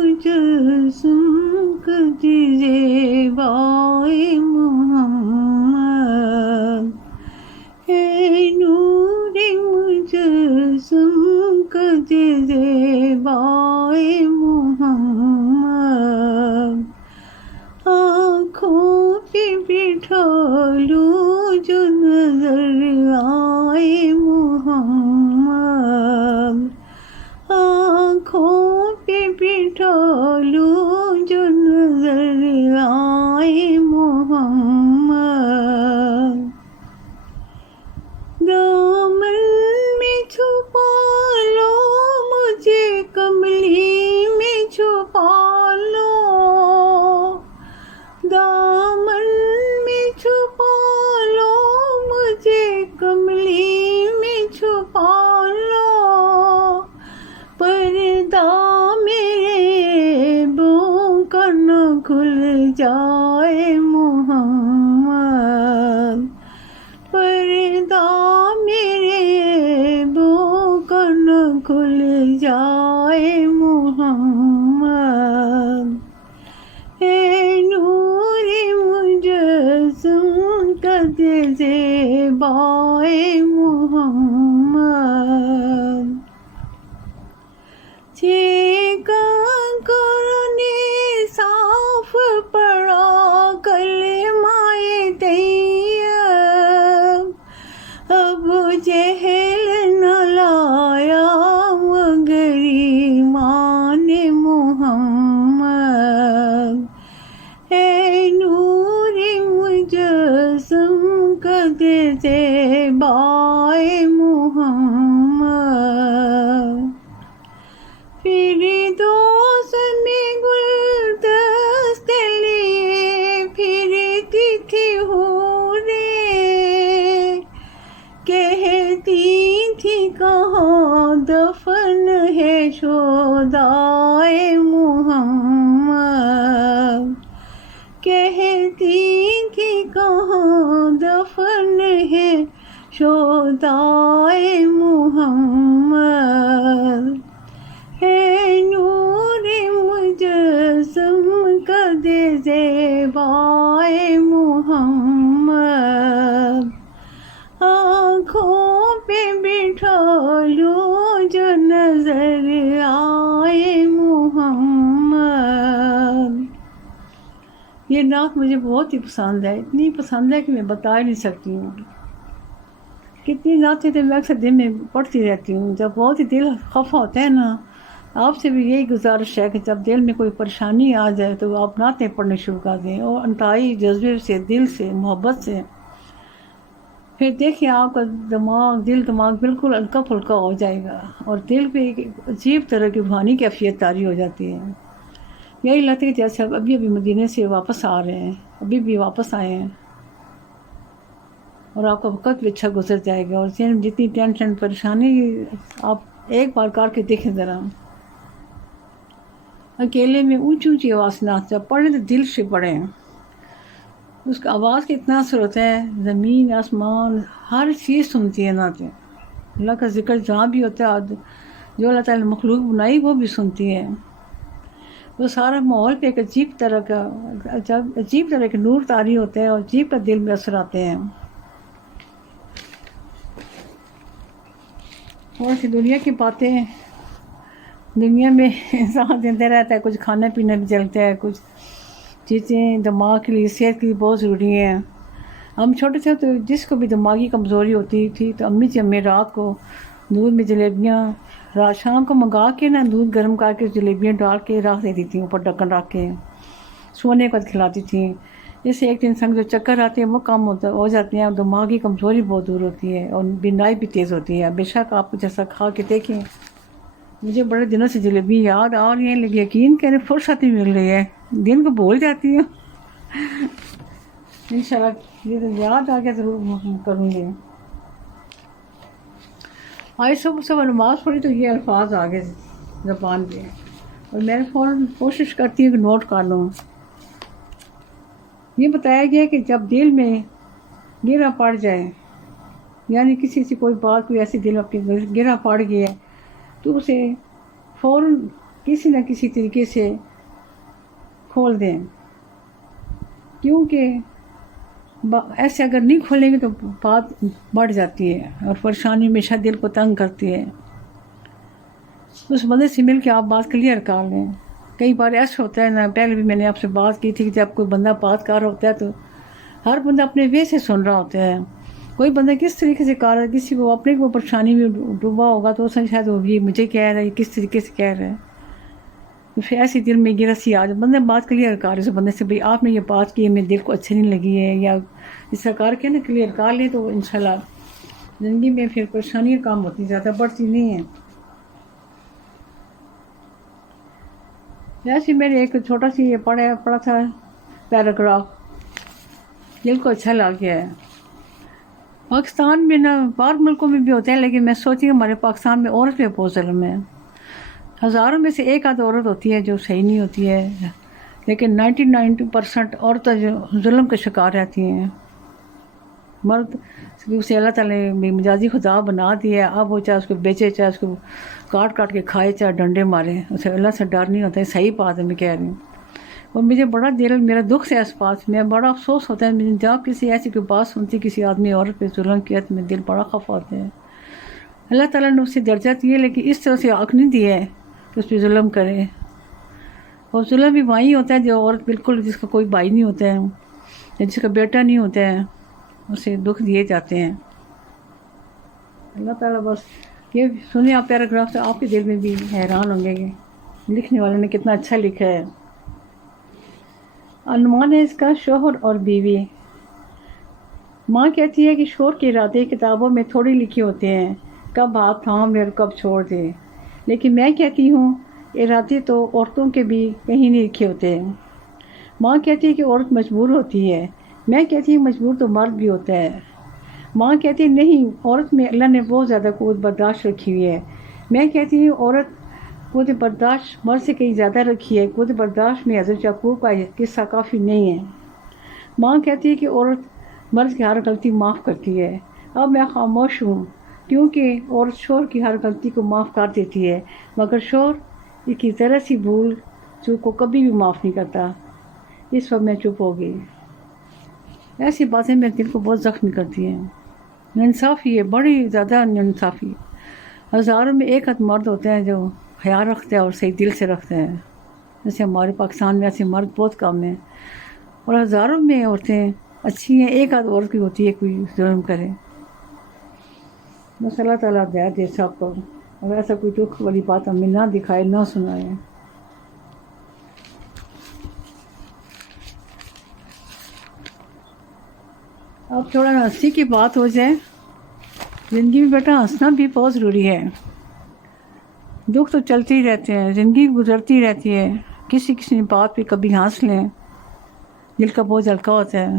مجسم قد زیبائے محمد، ہے نور مجسم قد زیبائے محمد، آنکھوں پہ بٹھا لوں جو نظر آئے محمد، آنکھوں پہ بٹھا لوں جو نظر آئے محمد، دامن میں چھپا لو مجھے کملی میں چھپا لو، دامن میں چھپا لو مجھے کملی میں چھپا لو، پردہ میرے عیبوں کا نہ کھل جائے محمد، پردہ میرے عیبوں کا نہ کھل جائے محمد، اے نور مجسم قد زیبائے محمد، چیکا قرآن صاف پڑھا کلمہ طیب، ابو جہل نہ لایا مگر ایمان محمد، اے نور مجسم قد زیبائے محمد، فردوس میں گلدست لیے پھرتی تھی حوریں، کہتی تھی کہاں دفن ہے شہدائے محمد، کہتی تھی کہاں دفن ہے شہدائے محمد، ہے نور مجسم قد زیبائے محمد، آنکھوں پہ بٹھا لوں جو نظر آئے محمد۔ یہ نعت مجھے بہت ہی پسند ہے، اتنی پسند ہے کہ میں بتا ہی نہیں سکتی ہوں۔ کتنی نعتیں تو میں اکثر دن میں پڑھتی رہتی ہوں، جب بہت ہی دل خفا ہوتا ہے نا۔ آپ سے بھی یہی گزارش ہے کہ جب دل میں کوئی پریشانی آ جائے تو آپ نعتیں پڑھنے شروع کر دیں، اور انتہائی جذبے سے، دل سے، محبت سے، پھر دیکھیں آپ کا دماغ بالکل ہلکا پھلکا ہو جائے گا، اور دل پہ ایک عجیب طرح کی روحانی کیفیت طاری ہو جاتی ہے۔ یہی لگتا ہے کہ جیسے ابھی مدینے سے واپس آ رہے ہیں، ابھی بھی واپس آئے ہیں، اور آپ کا وقت بھی اچھا گزر جائے گا، اور جتنی ٹینشن پریشانی آپ ایک بار کر کے دیکھیں ذرا، اکیلے میں اونچی اونچی آواز نہ جب پڑھیں تو دل سے پڑھیں، اس کا آواز کا اتنا اثر ہوتا ہے، زمین آسمان ہر چیز سنتی ہے نعتیں، اللہ کا ذکر جہاں بھی ہوتا ہے، جو اللہ تعالیٰ نے مخلوق بنائی وہ بھی سنتی ہے، وہ سارا ماحول پہ ایک عجیب طرح کا نور طاری ہوتا ہے، اور عجیب کا دل میں اثر آتے ہیں۔ اور دنیا کی باتیں، دنیا میں انسان زندہ رہتا ہے، کچھ کھانا پینا بھی چلتا ہے، کچھ چیزیں دماغ کے لیے، صحت کے لیے بہت ضروری ہیں۔ ہم چھوٹے تھے تو جس کو بھی دماغی کمزوری ہوتی تھی تو امی جی ہمیں رات کو دودھ میں جلیبیاں، رات شام کو منگا کے نا دودھ گرم کر کے جلیبیاں ڈال کے رکھ دیتی تھیں، اوپر ڈھکن رکھ کے سونے کے بعد کھلاتی تھیں، جس سے ایک دن انسان جو چکر آتے ہیں وہ کم ہو جاتے ہیں، اور دماغی کمزوری بہت دور ہوتی ہے، اور بینائی بھی تیز ہوتی ہے۔ بے شک آپ جیسا کھا کے دیکھیں، مجھے بڑے دنوں سے جلیبی یاد آ رہی ہیں، لیکن یقین کریں فرصت نہیں مل رہی ہے، دن کو بھول جاتی ہوں۔ انشاءاللہ یہ تو یاد آ گیا ضرور کروں گی۔ آج صبح نماز پڑھی تو یہ الفاظ آ گئے زبان پہ، اور میں فوراً کوشش کرتی ہوں کہ نوٹ کر لوں۔ یہ بتایا گیا کہ جب دل میں گرہ پڑ جائے، یعنی کسی سے کوئی بات، کوئی ایسی دل میں گرہ پڑ گئی ہے، تو اسے فوراً کسی نہ کسی طریقے سے کھول دیں، کیونکہ ایسے اگر نہیں کھولیں گے تو بات بڑھ جاتی ہے اور پریشانی ہمیشہ دل کو تنگ کرتی ہے۔ اس بندے سے مل کے آپ بات کلیئر کر لیں۔ کئی بار ایسا ہوتا ہے نا، پہلے بھی میں نے آپ سے بات کی تھی کہ جب کوئی بندہ بات کر رہا ہوتا ہے تو ہر بندہ اپنے وے سے سن رہا ہوتا ہے۔ کوئی بندہ کس طریقے سے کر رہا ہے، کسی کو اپنے کو پریشانی میں ڈوبا ہوگا تو شاید وہ یہ مجھے کہہ رہا ہے، یہ کس طریقے سے کہہ رہا ہے، تو پھر ایسے دل میں گرسی آ جائے۔ بندہ بات کلیئر کر رہے اس بندے سے، بھئی آپ نے یہ بات کی ہے میرے دل کو اچھی نہیں لگی ہے، یا اس طرح کر کے نا کلیئر کر لیں تو انشاءاللہ زندگی میں پھر پریشانیاں کم ہوتی، زیادہ بڑھتی نہیں ہیں۔ ایسے میں نے ایک چھوٹا سی یہ پڑھا تھا پیراگراف، دل کو اچھا لگ گیا ہے۔ پاکستان میں نا باہر ملکوں میں بھی ہوتے ہیں، لیکن میں سوچی کہ ہمارے پاکستان میں عورت پہ بہت ظلم ہے۔ ہزاروں میں سے ایک آدھ عورت ہوتی ہے جو صحیح نہیں ہوتی ہے، لیکن 99% عورتیں جو ظلم کے شکار رہتی ہیں۔ مرد اسے اللہ تعالیٰ نے مجازی خدا بنا دیا ہے، اب وہ چاہے اس کو بیچے، چاہے اس کو کاٹ کے کھائے، چاہے ڈنڈے مارے، اسے اللہ سے ڈر نہیں ہوتا ہے۔ صحیح بات ہے میں کہہ رہی ہوں، اور مجھے بڑا میرا دکھ ہے اس بات میں، بڑا افسوس ہوتا ہے جب کسی ایسی کوئی بات سنتی کسی آدمی عورت پہ ظلم کیا تو میرا دل بڑا خفا ہوتا ہے۔ اللہ تعالیٰ نے اسے درجہ دیا، لیکن اس طرح سے حق نہیں دیا ہے کہ اس پہ ظلم کرے۔ اور ظلم بھی وہیں ہوتا ہے جو عورت بالکل جس کا کوئی بھائی نہیں ہوتا ہے یا جس کا بیٹا نہیں ہوتا ہے، اسے دکھ دیے جاتے ہیں۔ اللہ تعالیٰ بس یہ سنیں آپ پیراگراف سے آپ کے دل میں بھی حیران ہوں گے کہ لکھنے والے نے کتنا اچھا لکھا ہے۔ عنوان ہے اس کا شوہر اور بیوی۔ ماں کہتی ہے کہ شوہر کے ارادے کتابوں میں تھوڑی لکھے ہوتے ہیں، کب ہاتھ تھام لے اور کب چھوڑ دے، لیکن میں کہتی ہوں ارادے تو عورتوں کے بھی کہیں نہیں لکھے ہوتے۔ ماں کہتی ہے کہ عورت مجبور ہوتی ہے، میں کہتی ہوں مجبور تو مرد بھی ہوتا ہے۔ ماں کہتی ہے نہیں، عورت میں اللہ نے بہت زیادہ قوت برداشت رکھی ہوئی ہے، میں کہتی ہوں عورت قوت برداشت مرد سے کہیں زیادہ رکھی ہے، قوت برداشت میں حضرت یعقوب کا قصہ کافی نہیں ہے۔ ماں کہتی ہے کہ عورت مرد کی ہر غلطی معاف کرتی ہے، اب میں خاموش ہوں کیونکہ عورت شوہر کی ہر غلطی کو معاف کر دیتی ہے، مگر شوہر اس کی ذرا سی بھول چوک کو کبھی بھی معاف نہیں کرتا۔ اس وقت میں چپ ہو گئی۔ ایسی باتیں میرے دل کو بہت زخمی کرتی ہیں۔ انصافی ہے، بڑی زیادہ انصافی۔ ہزاروں میں ایک آدھ مرد ہوتے ہیں جو خیال رکھتے ہیں اور صحیح دل سے رکھتے ہیں، جیسے ہمارے پاکستان میں ایسے مرد بہت کم ہیں، اور ہزاروں میں عورتیں اچھی ہیں، ایک آدھ عورت کی ہوتی ہے کوئی ظلم کرے۔ بس اللہ تعالیٰ ہدایت دے سب کو، اور ایسا کوئی دکھ والی بات ہمیں نہ دکھائے، نہ سنائے۔ اب تھوڑا ہنسی کی بات ہو جائے۔ زندگی میں بیٹا ہنسنا بھی بہت ضروری ہے۔ دکھ تو چلتے ہی رہتے ہیں، زندگی گزرتی رہتی ہے، کسی بات پہ کبھی ہنس لیں، دل کا بوجھ ہلکا ہوتا ہے۔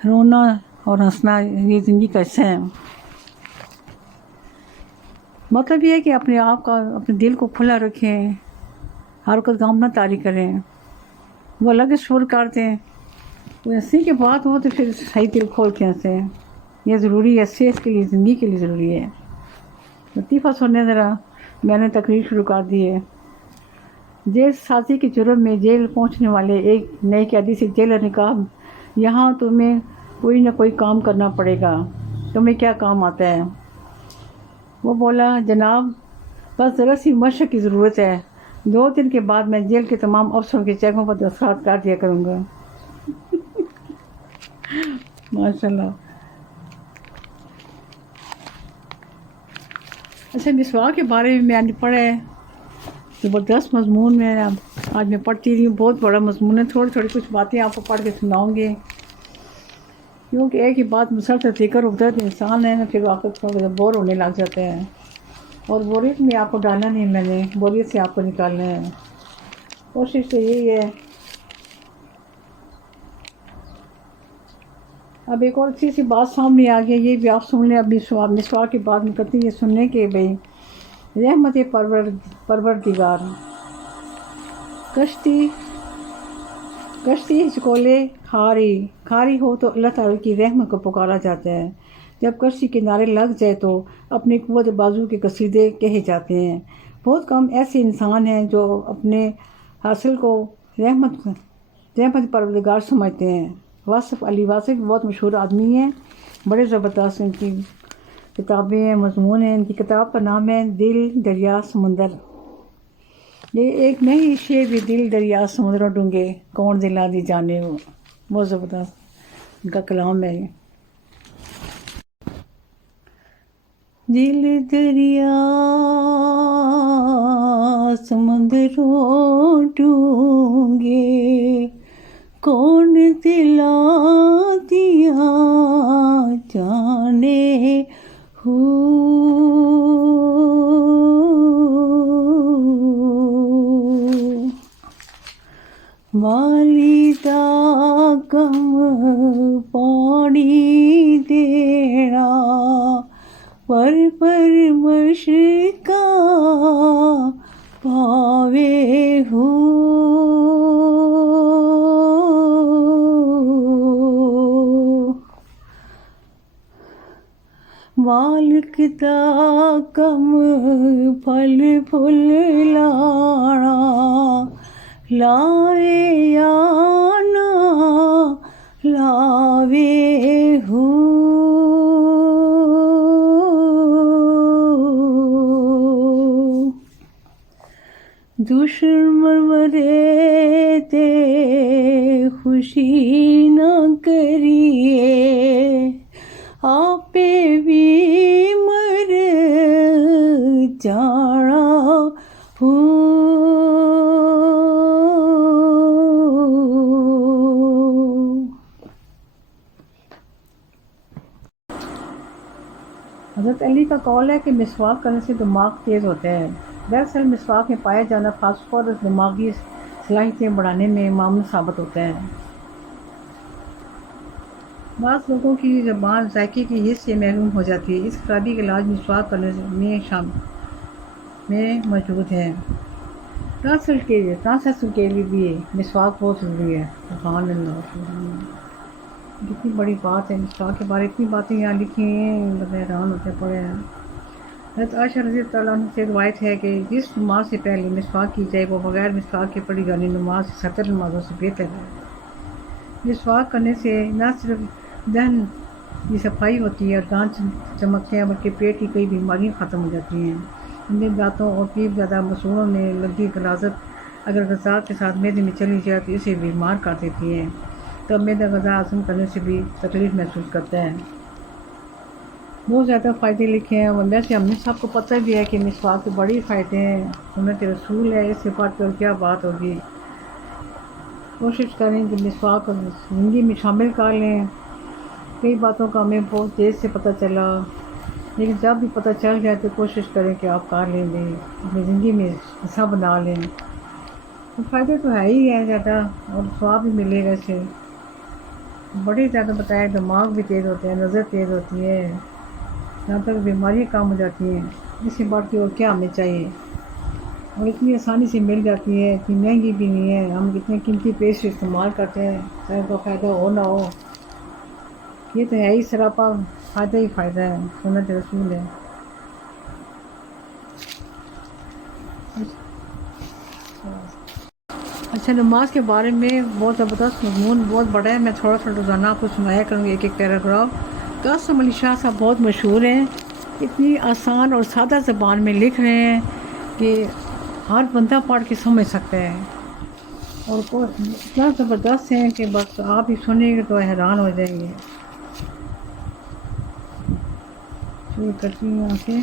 رونا اور ہنسنا یہ زندگی کا حصہ ہے۔ مطلب یہ ہے کہ اپنے آپ کا، اپنے دل کو کھلا رکھیں، ہر وقت غم نہ طاری کریں، وہ الگ شور کر دیں۔ کوئی ہنسی کی بات ہو تو پھر صحیح دل کھول کے ہنسیں، یہ ضروری ہے، صحت کے لیے، زندگی کے لیے ضروری ہے۔ لطیفہ سننے ذرا، میں نے تقریر شروع کر دی ہے۔ جیل سازی کے جرم میں جیل پہنچنے والے ایک نئے قیدی سے جیلر نے کہا، یہاں تمہیں کوئی نہ کوئی کام کرنا پڑے گا، تمہیں کیا کام آتا ہے؟ وہ بولا، جناب بس ذرا سی مشق کی ضرورت ہے، 2 دن کے بعد میں جیل کے تمام افسروں کے چیکوں پر دستخط کر دیا کروں گا۔ ماشاء اللہ۔ اچھا، مسواک کے بارے میں نے پڑھا ہے، زبردست مضمون میں آج میں پڑھتی رہی ہوں، بہت بڑا مضمون ہے۔ تھوڑی کچھ باتیں آپ کو پڑھ کے سناؤں گی، کیونکہ ایک ہی بات مسلسل ذکر ہوتا ہے تو انسان ہے نا پھر واقعی تھوڑا بور ہونے لگ جاتا ہے، اور بوریت میں آپ کو ڈالنا نہیں، میں نے بوریت سے آپ کو نکالنا ہے۔ کوشش تو یہی ہے۔ اب ایک اور اچھی سی بات سامنے آ گئی، یہ بھی آپ سن لیں۔ اب مسواک کی بات میں کرتی یہ سننے کے بھائی، رحمت پروردگار، کشتی ہچکولے کھاری ہو تو اللہ تعالیٰ کی رحمت کو پکارا جاتا ہے، جب کشتی کنارے لگ جائے تو اپنی قوت بازو کے قصیدے کہے جاتے ہیں، بہت کم ایسے انسان ہیں جو اپنے حاصل کو رحمت پروردگار سمجھتے ہیں. واصف علی واصف بہت مشہور آدمی ہیں، بڑے زبردست ان کی کتابیں ہیں، مضمون ہیں. ان کی کتاب کا نام ہے دل دریا سمندر. یہ ایک نئی شے بھی دل دریا سمندروں ڈونگے کون دلا دی جانے وہ، بہت زبردست ان کا کلام ہے. دل دریا سمندروں ڈونگے کون دلا دیا جانے ہو، والدہ کم پانی دینا پر مشکا پاوے ہو، مالک دا کم پھل پھل لانا لائے یا نہ لاوے ہو، دشمن مرے تے خوشی نہ کریے آپے بھی مر جانا ہو، حضرت علی کا قول ہے کہ مسواک کرنے سے دماغ تیز ہوتا ہے. دراصل مسواک میں پایا جانا فاسفورس دماغی صلاحیتیں بڑھانے میں معمول ثابت ہوتا ہے. بعض لوگوں کی زبان ذائقے کی حس سے محروم ہو جاتی ہے. اس خرابی کا علاج مسواک کرنے میں موجود ہے. ٹرانسلیشن کے لیے بھی مسواک بہت ضروری ہے. سبحان اللہ، کتنی بڑی بات ہے. مسواک کے بارے اتنی باتیں یہاں لکھی ہیں، حیران ہوتے پڑے ہیں. حضرت عائشہ رضی اللہ عنہ سے روایت ہے کہ جس نماز سے پہلے مسواک کی جائے وہ بغیر مسواک کے پڑھی جانے نماز 70 نمازوں سے بہتر ہے. مسواک کرنے سے نہ صرف دہن کی صفائی ہوتی ہے اور دانت چمکتے ہیں، بلکہ پیٹ کی کئی بیماریاں ختم ہو جاتی ہیں. ان دانتوں اور پیپ زیادہ مسوڑوں میں لگی غلاظت اگر غذا کے ساتھ معدے میں چلی جائے تو اسے بیمار کر دیتی ہے. تب معدہ غذا ہضم کرنے سے بھی تکلیف محسوس کرتا ہے. بہت زیادہ فائدے لکھے ہیں، اور ویسے ہم نے سب کو پتہ بھی ہے کہ مسواک کے بڑے فائدے ہیں. سنت رسول ہے، اس سے بڑھ کر کیا بات ہوگی. کوشش کریں کہ مسواک کو زندگی میں شامل کر لیں. کئی باتوں کا ہمیں بہت دیر سے پتہ چلا، لیکن جب بھی پتہ چل جائے تو کوشش کریں کہ آپ کر لیں گے، اپنی زندگی میں حصہ بنا لیں. تو فائدے تو ہے ہی ہے زیادہ، اور ثواب بھی ملے گا اس سے. بڑے زیادہ بتایا، دماغ بھی تیز ہوتے ہیں، نظر تیز ہوتی ہے، یہاں تک بیماریاں کم ہو جاتی ہیں. اس سے بڑھ کے اور کیا ہمیں چاہیے، اور اتنی آسانی سے مل جاتی ہے، اتنی مہنگی بھی نہیں ہے. ہم کتنے قیمتی پیسٹ استعمال کرتے ہیں، چاہے ان کا فائدہ ہو نہ ہو. یہ تو ہے ہی سراپا فائدہ ہی فائدہ ہے، سنت رسول ہے. اچھا، نماز کے بارے میں بہت زبردست مضمون بہت بڑا ہے. میں تھوڑا روزانہ آپ کو سنایا کروں گی ایک ایک پیراگراف. قاسم علی شاہ صاحب بہت مشہور ہیں، اتنی آسان اور سادہ زبان میں لکھ رہے ہیں کہ ہر بندہ پڑھ کے سمجھ سکتا ہے، اور اتنا زبردست ہے کہ بس آپ ہی سنیں گے تو حیران ہو جائیں گے. شروع کرتی ہوں یہاں سے.